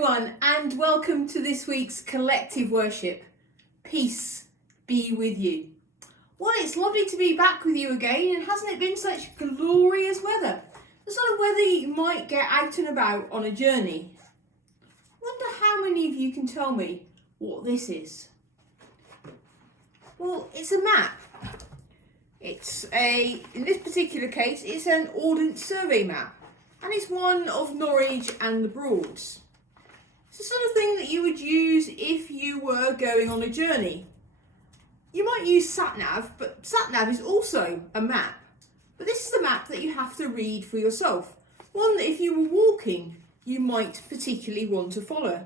everyone, and welcome to this week's collective worship. Peace be with you. Well, it's lovely to be back with you again, and hasn't it been such glorious weather? The sort of weather you might get out and about on a journey. Wonder how many of you can tell me what this is. Well, it's a map. In this particular case, it's an Ordnance Survey map. And it's one of Norwich and the Broads. It's the sort of thing that you would use if you were going on a journey. You might use sat-nav, but sat-nav is also a map. But this is the map that you have to read for yourself. One that if you were walking, you might particularly want to follow.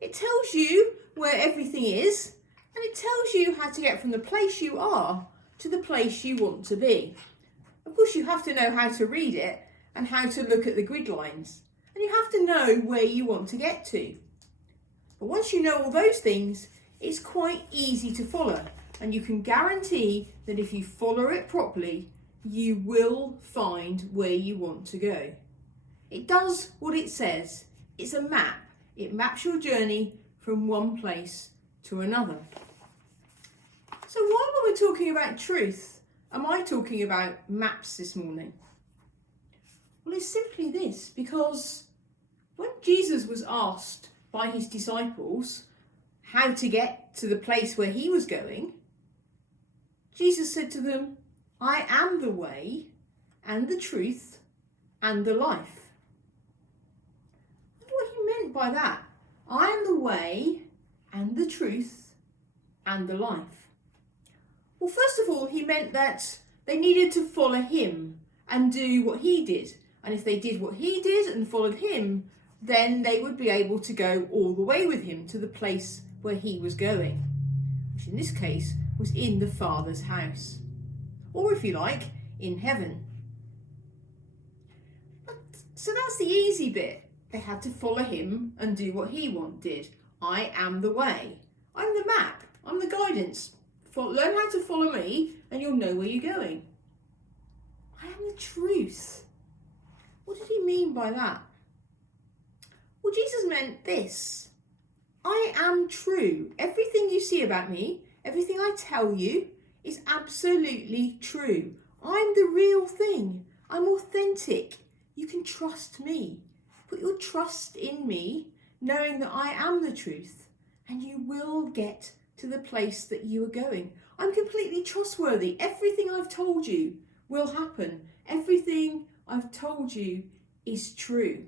It tells you where everything is, and it tells you how to get from the place you are to the place you want to be. Of course, you have to know how to read it, and how to look at the grid lines. And you have to know where you want to get to. But once you know all those things, it's quite easy to follow. And you can guarantee that if you follow it properly, you will find where you want to go. It does what it says. It's a map. It maps your journey from one place to another. So why, when we're talking about truth, am I talking about maps this morning? Well, it's simply this, because when Jesus was asked by his disciples how to get to the place where he was going, Jesus said to them, "I am the way and the truth and the life." I wonder what he meant by that. I am the way and the truth and the life. Well, first of all, he meant that they needed to follow him and do what he did. And if they did what he did and followed him, then they would be able to go all the way with him to the place where he was going, which in this case was in the Father's house, or if you like, in heaven. So that's the easy bit. They had to follow him and do what he did. I am the way. I'm the map. I'm the guidance. Learn how to follow me and you'll know where you're going. I am the truth. What did he mean by that? Well, Jesus meant this. I am true. Everything you see about me, everything I tell you, is absolutely true. I'm the real thing. I'm authentic. You can trust me. Put your trust in me, knowing that I am the truth, and you will get to the place that you are going. I'm completely trustworthy. Everything I've told you will happen. Everything I've told you is true.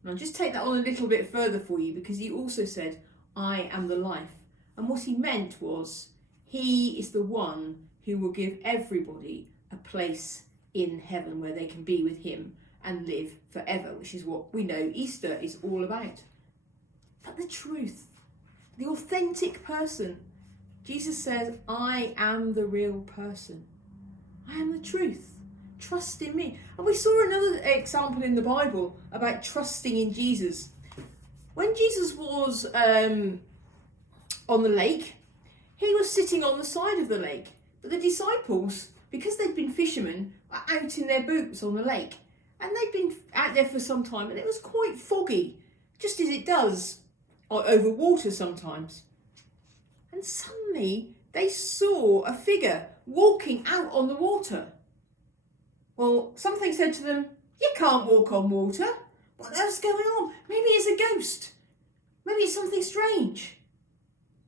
And I'll just take that on a little bit further for you, because he also said, I am the life. And what he meant was, he is the one who will give everybody a place in heaven where they can be with him and live forever, which is what we know Easter is all about. But the truth, the authentic person, Jesus says, I am the real person. I am the truth. Trust in me. And we saw another example in the Bible about trusting in Jesus. When Jesus was on the lake, he was sitting on the side of the lake. But the disciples, because they'd been fishermen, were out in their boats on the lake. And they'd been out there for some time, and it was quite foggy, just as it does over water sometimes. And suddenly they saw a figure walking out on the water. Well, something said to them, you can't walk on water. What else is going on? Maybe it's a ghost. Maybe it's something strange.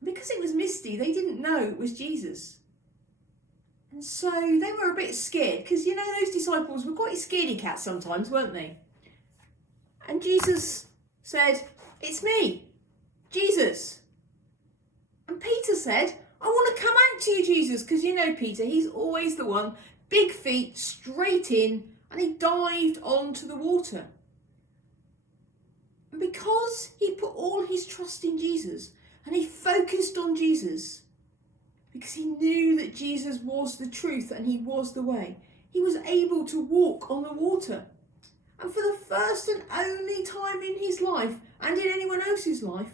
Because it was misty, they didn't know it was Jesus. And so they were a bit scared, because those disciples were quite scaredy cats sometimes, weren't they? And Jesus said, it's me, Jesus. And Peter said, I want to come out to you, Jesus, because Peter, he's always the one. Big feet, straight in, and he dived onto the water. And because he put all his trust in Jesus, and he focused on Jesus, because he knew that Jesus was the truth and he was the way, he was able to walk on the water. And for the first and only time in his life, and in anyone else's life,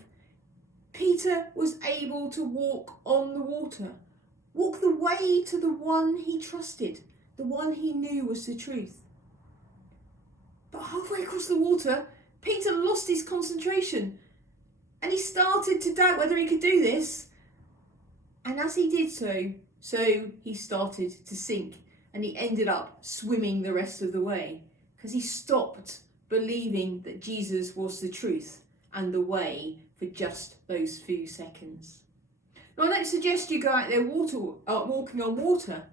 Peter was able to walk on the water. Walk the way to the one he trusted, the one he knew was the truth. But halfway across the water, Peter lost his concentration and he started to doubt whether he could do this. And as he did so he started to sink, and he ended up swimming the rest of the way because he stopped believing that Jesus was the truth and the way for just those few seconds. Now, I don't suggest you go out there walking on water,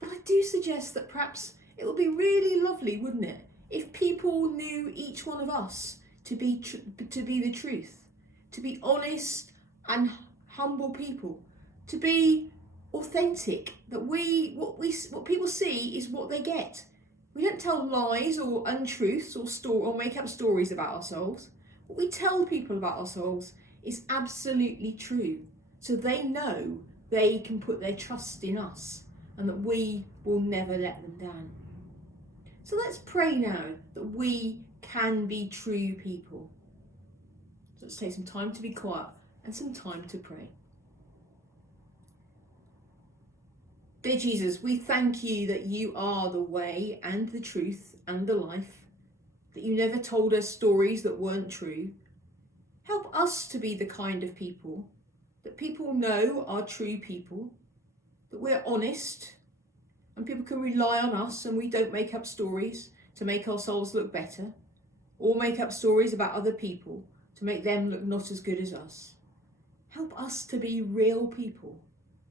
but I do suggest that perhaps it would be really lovely, wouldn't it, if people knew each one of us to be the truth, to be honest and humble people, to be authentic, that what people see is what they get. We don't tell lies or untruths or make up stories about ourselves. What we tell people about ourselves is absolutely true, so they know they can put their trust in us and that we will never let them down. So let's pray now that we can be true people. So let's take some time to be quiet and some time to pray. Dear Jesus, we thank you that you are the way and the truth and the life, that you never told us stories that weren't true. Help us to be the kind of people that people know are true people, that we're honest and people can rely on us and we don't make up stories to make ourselves look better or make up stories about other people to make them look not as good as us. Help us to be real people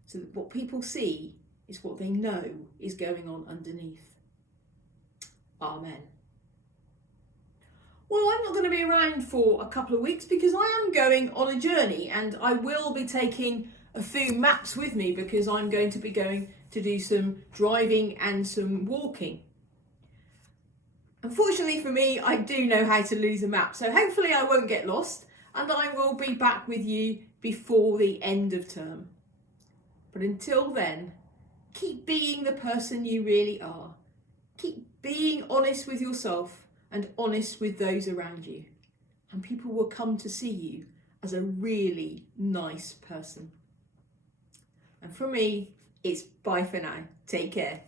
so that what people see is what they know is going on underneath. Amen. Well, I'm not going to be around for a couple of weeks because I am going on a journey, and I will be taking a few maps with me because I'm going to be going to do some driving and some walking. Unfortunately for me, I do know how to lose a map, so hopefully I won't get lost and I will be back with you before the end of term. But until then, keep being the person you really are. Keep being honest with yourself and honest with those around you. And people will come to see you as a really nice person. And from me, it's bye for now. Take care.